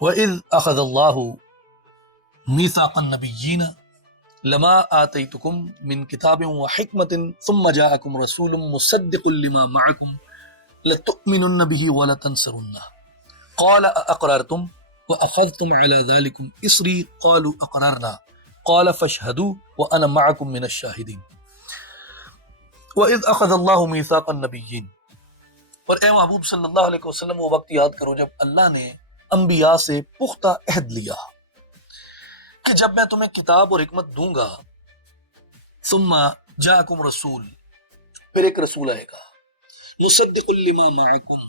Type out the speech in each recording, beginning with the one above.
وَإِذْ أَخَذَ اللَّهُ مِيثَاقَ النَّبِيِّينَ لَمَا آتَيْتُكُم مِّن كِتَابٍ وَحِكْمَةٍ ثُمَّ جَاءَكُمْ رَسُولٌ مُصَدِّقٌ لِّمَا مَعَكُمْ لَتُؤْمِنُنَّ بِهِ وَلَتَنصُرُنَّهُ قَالَ أَأَقْرَرْتُمْ وَأَخَذْتُمْ عَلَىٰ ذَلِكُمْ إِصْرِي قَالُوا أَقْرَرْنَا قَالَ فَاشْهَدُوا وَأَنَا مَعَكُمْ مِنَ الشَّاهِدِينَ وَإِذْ أَخَذَ اللَّهُ مِيثَاقَ النَّبِيِّينَ، اور اے محبوب صلی اللہ علیہ وسلم وہ وقت یاد کرو جب اللہ نے انبیاء سے پختہ عہد لیا کہ جب میں تمہیں کتاب اور حکمت دوں گا، ثم جاءکم رسول، پھر ایک رسول آئے گا، مصدق لما معکم،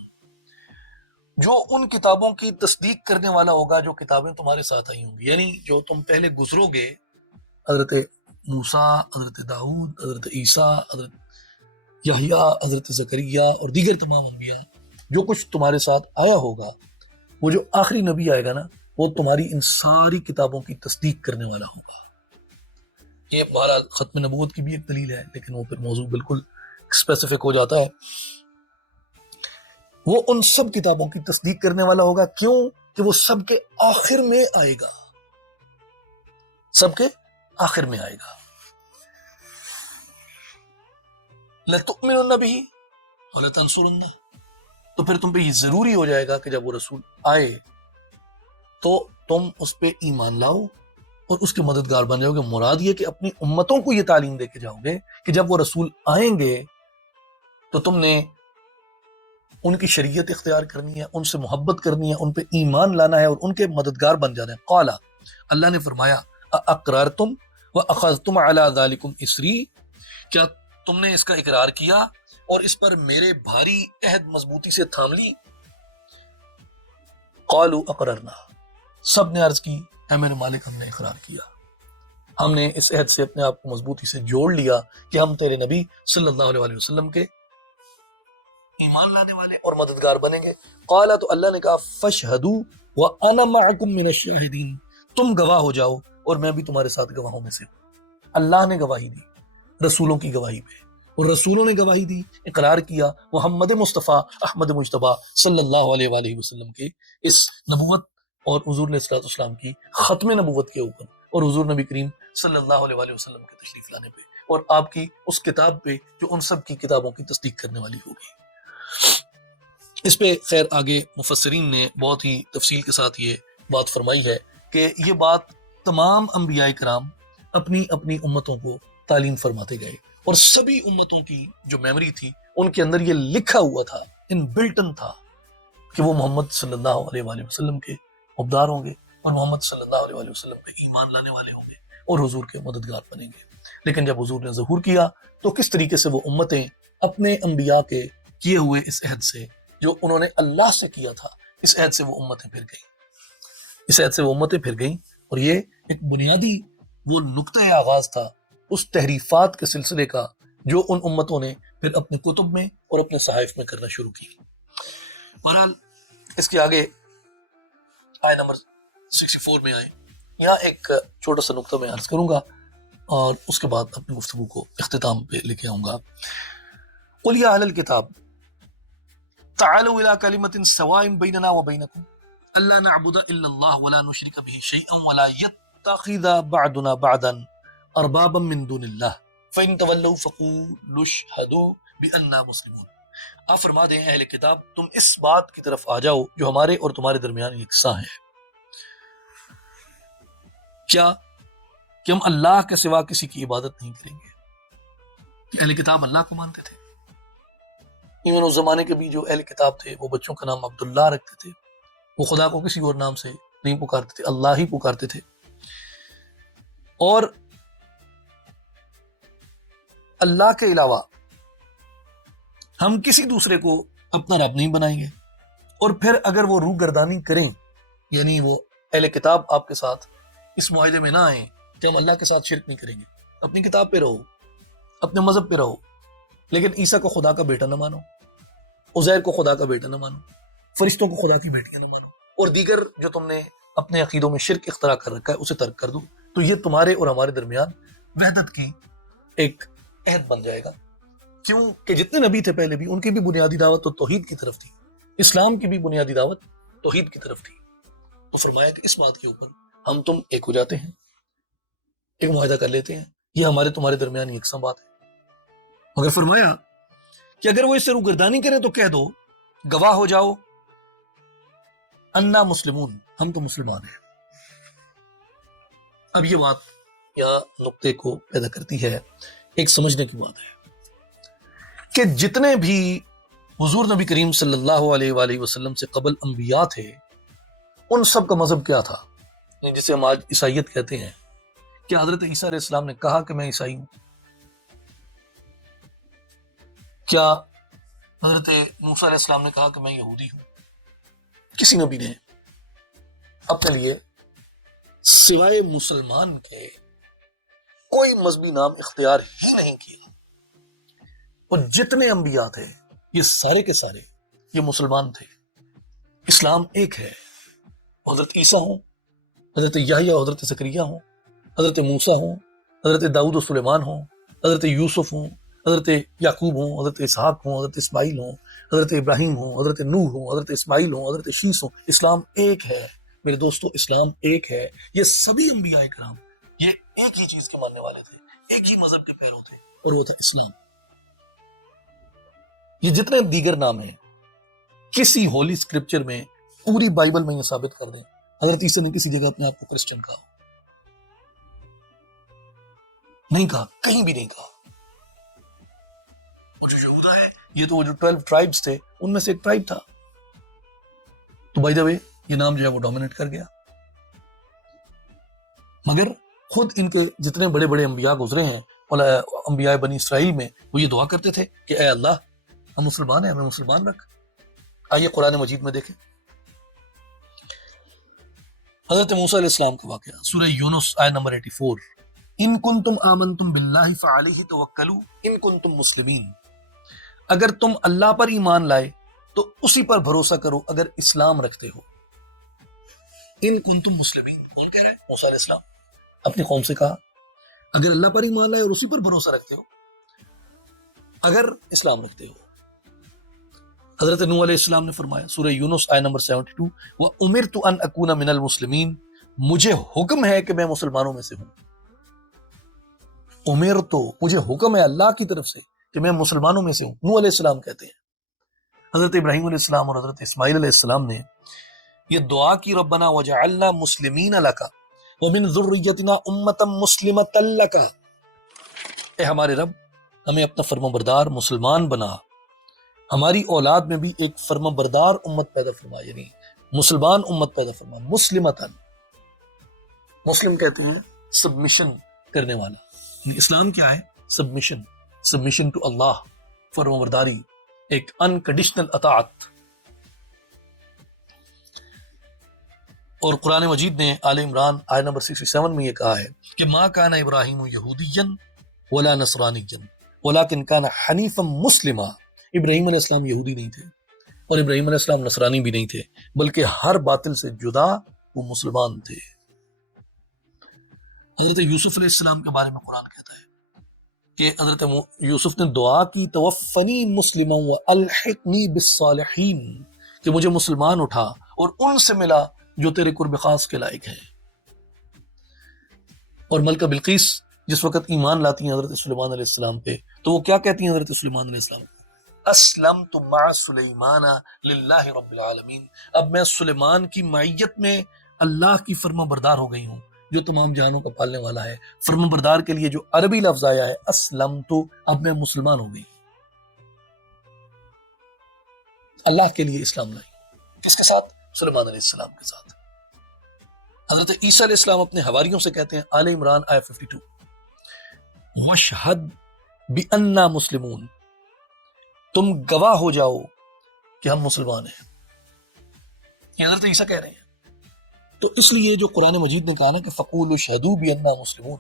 جو ان کتابوں کی تصدیق کرنے والا ہوگا جو کتابیں تمہارے ساتھ آئی ہوں گی، یعنی جو تم پہلے گزرو گے، حضرت موسیٰ، حضرت داؤد، حضرت عیسیٰ، حضرت یحییٰ، حضرت زکریا اور دیگر تمام انبیاء، جو کچھ تمہارے ساتھ آیا ہوگا، وہ جو آخری نبی آئے گا نا، وہ تمہاری ان ساری کتابوں کی تصدیق کرنے والا ہوگا۔ یہ بہرحال ختم نبوت کی بھی ایک دلیل ہے، لیکن وہ پھر موضوع بالکل اسپیسیفک ہو جاتا ہے۔ وہ ان سب کتابوں کی تصدیق کرنے والا ہوگا، کیوں کہ وہ سب کے آخر میں آئے گا، سب کے آخر میں آئے گا۔ لَتُؤْمِنُنَّ بِهِ وَلَتَنصُرُنَّهُ، تو پھر تم پہ یہ ضروری ہو جائے گا کہ جب وہ رسول آئے تو تم اس پہ ایمان لاؤ اور اس کے مددگار بن جاؤ گے۔ مراد یہ کہ اپنی امتوں کو یہ تعلیم دے کے جاؤ گے کہ جب وہ رسول آئیں گے تو تم نے ان کی شریعت اختیار کرنی ہے، ان سے محبت کرنی ہے، ان پہ ایمان لانا ہے اور ان کے مددگار بن جانا ہے۔ قال، اللہ نے فرمایا، اقررتم واخذتم علی ذلکم اسری، کیا تم نے اس کا اقرار کیا اور اس پر میرے بھاری عہد مضبوطی سے تھام لی؟ قالوا اقررنا، سب نے عرض کی، اے میرے مالک ہم نے اقرار کیا، ہم نے اس عہد سے اپنے آپ کو مضبوطی سے جوڑ لیا کہ ہم تیرے نبی صلی اللہ علیہ وسلم کے ایمان لانے والے اور مددگار بنیں گے۔ قال، تو اللہ نے کہا، فاشہدوا وانا معکم من الشاہدین، تم گواہ ہو جاؤ اور میں بھی تمہارے ساتھ گواہوں میں سے ہوں۔ اللہ نے گواہی دی رسولوں کی گواہی پہ، اور رسولوں نے گواہی دی، اقرار کیا محمد مصطفیٰ احمد مجتبیٰ صلی اللہ علیہ وآلہ وسلم کے اس نبوت اور حضور علیہ الصلوۃ والسلام کی ختم نبوت کے اوپر، اور حضور نبی کریم صلی اللہ علیہ وآلہ وسلم کے تشریف لانے پہ، اور آپ کی اس کتاب پہ جو ان سب کی کتابوں کی تصدیق کرنے والی ہوگی۔ اس پہ خیر آگے مفسرین نے بہت ہی تفصیل کے ساتھ یہ بات فرمائی ہے کہ یہ بات تمام انبیاء کرام اپنی اپنی امتوں کو تعلیم فرماتے گئے، اور سبھی امتوں کی جو میموری تھی ان کے اندر یہ لکھا ہوا تھا، ان بلٹن تھا کہ وہ محمد صلی اللہ علیہ وآلہ وسلم کے عبدار ہوں گے، اور محمد صلی اللہ علیہ وآلہ وسلم پہ ایمان لانے والے ہوں گے اور حضور کے مددگار بنیں گے۔ لیکن جب حضور نے ظہور کیا تو کس طریقے سے وہ امتیں اپنے انبیاء کے کیے ہوئے اس عہد سے جو انہوں نے اللہ سے کیا تھا، اس عہد سے وہ امتیں پھر گئیں، اس عہد سے وہ امتیں پھر گئیں، اور یہ ایک بنیادی وہ نقطۂ آغاز تھا اس تحریفات کے سلسلے کا جو ان امتوں نے پھر اپنے کتب میں اور اپنے صحائف میں کرنا شروع کی۔ بہرحال اس کے آگے آیت نمبر 64 میں آئے، یہاں ایک چھوٹا سا نقطہ میں عرض کروں گا اور اس کے بعد اپنی گفتگو کو اختتام پہ لے کے آؤں گا۔ قل یا اہل الکتاب تعالوا الى کلمۃ سواء بیننا وبینکم الا نعبد الا اللہ ولا نشرک به شیئا ولا يتخذ بعضنا بعضا اربابا من دون اللہ فان تولوا فقولوا اشہدوا بأننا مسلمون۔ آپ فرما دیں اہل کتاب تم اس بات کی طرف آ جاؤ جو ہمارے اور تمہارے درمیان یکساں ہے، کیا کہ ہم اللہ کے سوا کسی کی عبادت نہیں کریں گے۔ اہل کتاب اللہ کو مانتے تھے، ایون اس زمانے کے بھی جو اہل کتاب تھے وہ بچوں کا نام عبداللہ رکھتے تھے، وہ خدا کو کسی اور نام سے نہیں پکارتے تھے، اللہ ہی پکارتے تھے، اور اللہ کے علاوہ ہم کسی دوسرے کو اپنا رب نہیں بنائیں گے۔ اور پھر اگر وہ روح گردانی کریں، یعنی وہ اہل کتاب آپ کے ساتھ اس معاہدے میں نہ آئیں کہ ہم اللہ کے ساتھ شرک نہیں کریں گے، اپنی کتاب پہ رہو، اپنے مذہب پہ رہو، لیکن عیسیٰ کو خدا کا بیٹا نہ مانو، عزیر کو خدا کا بیٹا نہ مانو، فرشتوں کو خدا کی بیٹیاں نہ مانو، اور دیگر جو تم نے اپنے عقیدوں میں شرک اختراع کر رکھا ہے اسے ترک کر دو، تو یہ تمہارے اور ہمارے درمیان وحدت کی ایک عہد بن جائے گا۔ کیوں کہ جتنے نبی تھے پہلے بھی ان کی بھی بنیادی دعوت تو توحید کی طرف تھی، اسلام کی بھی بنیادی دعوت توحید کی طرف تھی۔ تو فرمایا کہ اس بات کے اوپر ہم تم ایک ہو جاتے ہیں، ایک معاہدہ کر لیتے ہیں، یہ ہمارے تمہارے درمیان یکساں بات ہے۔ مگر فرمایا کہ اگر وہ اس سے روگردانی کریں تو کہہ دو، گواہ ہو جاؤ، انا مسلمون، ہم تو مسلمان ہیں۔ اب یہ بات یہاں نقطے کو پیدا کرتی ہے، ایک سمجھنے کی بات ہے کہ جتنے بھی حضور نبی کریم صلی اللہ علیہ وآلہ وسلم سے قبل انبیاء تھے، ان سب کا مذہب کیا تھا، جسے ہم آج عیسائیت کہتے ہیں؟ کیا حضرت عیسیٰ علیہ السلام نے کہا کہ میں عیسائی ہوں؟ کیا حضرت موسیٰ علیہ السلام نے کہا کہ میں یہودی ہوں؟ کسی نبی نے اپنے لیے سوائے مسلمان کے کوئی مذہبی نام اختیار ہی نہیں کیا، اور جتنے انبیاء تھے یہ سارے کے سارے یہ مسلمان تھے۔ اسلام ایک ہے، حضرت عیسیٰ ہوں، حضرت یحییٰ، حضرت زکریا ہوں، حضرت موسیٰ ہوں، حضرت داؤد و سلیمان ہوں، حضرت یوسف ہوں، حضرت یعقوب ہوں، حضرت اسحاق ہوں، حضرت اسماعیل ہوں، حضرت ابراہیم ہوں، حضرت نوح ہوں، حضرت اسماعیل ہوں، حضرت شیس ہوں، اسلام ایک ہے میرے دوستو، اسلام ایک ہے۔ یہ سبھی انبیاء کرام یہ ایک ہی چیز کے ماننے والے تھے، ایک ہی مذہب کے پیرو تھے، اور وہ تھے اسلام۔ یہ جتنے دیگر نام ہیں کسی ہولی اسکرپچر میں، پوری بائبل میں یہ ثابت کر دیں حضرت عیسیٰ نے کسی جگہ اپنے آپ کو کرسچن کہا؟ نہیں کہا، کہیں بھی نہیں کہا۔ وہ جو یہودا ہے، یہ تو وہ جو 12 ٹرائبز تھے ان میں سے ایک ٹرائب تھا، تو بائی دا وے یہ نام جو ہے وہ ڈومینیٹ کر گیا۔ مگر خود ان کے جتنے بڑے بڑے انبیاء گزرے ہیں، انبیاء بنی اسرائیل میں، وہ یہ دعا کرتے تھے کہ اے اللہ ہم مسلمان ہیں، ہمیں مسلمان رکھ۔ آئیے قرآن مجید میں دیکھیں حضرت موسیٰ علیہ السلام کا واقعہ، سورہ یونس آیت نمبر 84، ان کنتم آمنتم باللہ فعلیہ توکلوا ان کنتم مسلمین، اگر تم اللہ پر ایمان لائے تو اسی پر بھروسہ کرو اگر اسلام رکھتے ہو۔ ان کنتم مسلمین، کون کہہ رہا ہے؟ موسیٰ علیہ السلام اپنی قوم سے کہا اگر اللہ پر ایمان لائے اور اسی پر بھروسہ رکھتے ہو، اگر اسلام رکھتے ہو۔ حضرت نوح علیہ السلام نے فرمایا سورہ یونس آیت نمبر 72، وَأُمِرْتُ أَنْ أَكُونَ مِنَ الْمُسْلِمِينَ، مجھے حکم ہے کہ میں مسلمانوں میں سے ہوں۔ امرتو، مجھے حکم ہے اللہ کی طرف سے کہ میں مسلمانوں میں سے ہوں، نوح علیہ السلام کہتے ہیں۔ حضرت ابراہیم علیہ السلام اور حضرت اسماعیل علیہ السلام نے یہ دعا کی، ربنا وجعلنا مسلمین لک ومن ذریتنا امۃ مسلمۃ لک، اے ہمارے رب ہمیں اپنا فرما بردار مسلمان بنا، ہماری اولاد میں بھی ایک فرما بردار امت پیدا فرما، یعنی مسلمان امت پیدا فرما۔ مسلمتن، مسلم کہتے ہیں سبمیشن کرنے والا، اسلام کیا ہے؟ سبمیشن، سبمیشن ٹو اللہ، فرما برداری، ایک انکنڈیشنل اطاعت۔ اور قرآن مجید نے آل عمران آیت نمبر 67 میں یہ کہا ہے کہ ما کان ابراہیم یہودیا ولا نصرانیا ولکن کان حنیفا مسلما، ابراہیم علیہ السلام یہودی نہیں تھے اور ابراہیم علیہ السلام نصرانی بھی نہیں تھے، بلکہ ہر باطل سے جدا وہ مسلمان تھے۔ حضرت یوسف علیہ السلام کے بارے میں قرآن کہتا ہے کہ حضرت یوسف نے دعا کی، توفنی مسلما والحقنی بالصالحین، کہ مجھے مسلمان اٹھا اور ان سے ملا جو تیرے قرب خاص کے لائق ہے۔ اور ملکہ بلقیس جس وقت ایمان لاتی ہیں حضرت سلیمان علیہ السلام پہ، تو وہ کیا کہتی ہیں حضرت سلیمان علیہ السلام؟ اسلمت مع سلیمان للہ رب العالمین، اب میں سلیمان کی معیت میں اللہ کی فرما بردار ہو گئی ہوں جو تمام جہانوں کا پالنے والا ہے۔ فرما بردار کے لیے جو عربی لفظ آیا ہے اسلمت، اب میں مسلمان ہو گئی، اللہ کے لیے اسلام لائی۔ کس کے ساتھ؟ سلیمان علیہ السلام کے ساتھ۔ حضرت عیسیٰ علیہ السلام اپنے حواریوں سے کہتے ہیں، آل عمران آیت 52، وَاشْهَدْ بِأَنَّا مُسْلِمُونَ، تم گواہ ہو جاؤ کہ ہم مسلمان ہیں۔ یہ حضرت عیسیٰ کہہ رہے ہیں۔ تو اس لیے جو قرآن مجید نے کہا نا کہ فَقُولُوا اشْهَدُوا بِأَنَّا مُسْلِمُونَ،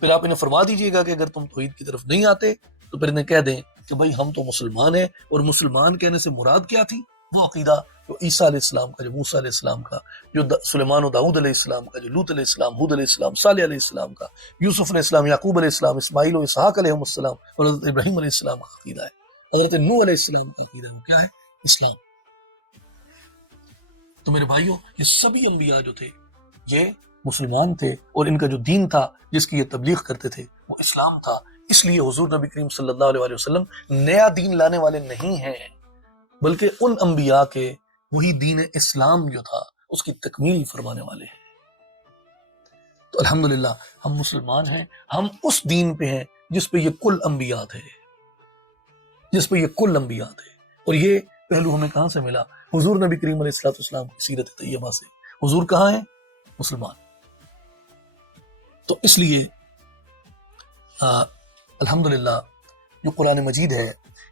پھر آپ انہیں فرما دیجئے گا کہ اگر تم توحید کی طرف نہیں آتے تو پھر انہیں کہہ دیں کہ بھائی ہم تو مسلمان ہیں، اور مسلمان کہنے سے مراد کیا تھی؟ وہ عقیدہ جو عیسیٰ علیہ السلام کا، جو موسیٰ علیہ السلام کا، جو سلیمان و داؤد علیہ السلام کا، جو لوط علیہ السلام، ہود علیہ السلام، صالح علیہ السلام کا، یوسف علیہ السلام، یعقوب علیہ السلام، اسماعیل و اسحاق علیہ السلام، اور حضرت ابراہیم علیہ السلام کا عقیدہ ہے۔ حضرت نوح علیہ السلام کا عقیدہ وہ کیا ہے؟ اسلام۔ تو میرے بھائیوں یہ سبھی انبیاء جو تھے یہ مسلمان تھے، اور ان کا جو دین تھا جس کی یہ تبلیغ کرتے تھے وہ اسلام تھا۔ اس لیے حضور نبی کریم صلی اللہ علیہ وسلم نیا دین لانے والے نہیں ہیں، بلکہ ان انبیاء کے وہی دین اسلام جو تھا اس کی تکمیل فرمانے والے ہیں۔ تو الحمدللہ ہم مسلمان ہیں، ہم اس دین پہ ہیں جس پہ یہ کل انبیاء تھے، جس پہ یہ کل انبیاء تھے۔ اور یہ پہلو ہمیں کہاں سے ملا؟ حضور نبی کریم علیہ السلام کی سیرت طیبہ سے۔ حضور کہاں ہیں؟ مسلمان۔ تو اس لیے الحمدللہ جو قرآن مجید ہے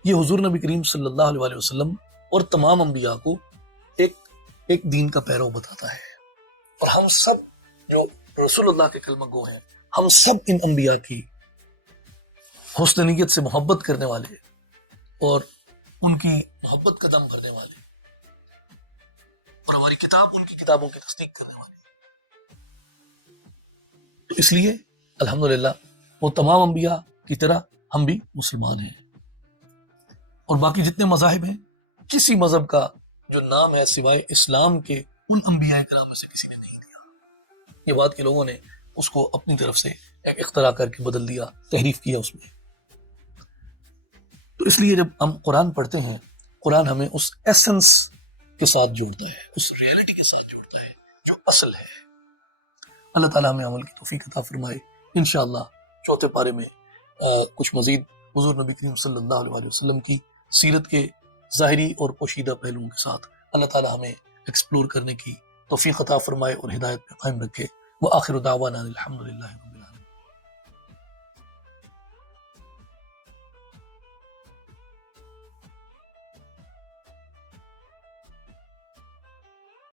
یہ حضور نبی کریم صلی اللہ علیہ وسلم اور تمام انبیاء کو ایک دین کا پیرو بتاتا ہے، اور ہم سب جو رسول اللہ کے کلمہ گو ہیں، ہم سب ان انبیاء کی حسن نیت سے محبت کرنے والے اور ان کی محبت قدم کرنے والے، اور ہماری کتاب ان کی کتابوں کی تصدیق کرنے والے۔ تو اس لیے الحمدللہ وہ تمام انبیاء کی طرح ہم بھی مسلمان ہیں، اور باقی جتنے مذاہب ہیں کسی مذہب کا جو نام ہے سوائے اسلام کے ان انبیاء کرام میں سے کسی نے نہیں دیا۔ یہ بات کہ لوگوں نے اس کو اپنی طرف سے ایک اختراع کر کے بدل دیا، تحریف کیا اس میں۔ تو اس لیے جب ہم قرآن پڑھتے ہیں، قرآن ہمیں اس ایسنس کے ساتھ جوڑتا ہے، اس ریئلٹی کے ساتھ جوڑتا ہے جو اصل ہے۔ اللہ تعالیٰ ہمیں عمل کی توفیق عطا فرمائے۔ انشاءاللہ چوتھے پارے میں کچھ مزید حضور نبی کریم صلی اللہ علیہ وسلم کی سیرت کے ظاہری اور پوشیدہ پہلوؤں کے ساتھ اللہ تعالیٰ ہمیں ایکسپلور کرنے کی توفیق عطا فرمائے اور ہدایت پہ قائم رکھے۔ وآخر دعوانا الحمدللہ۔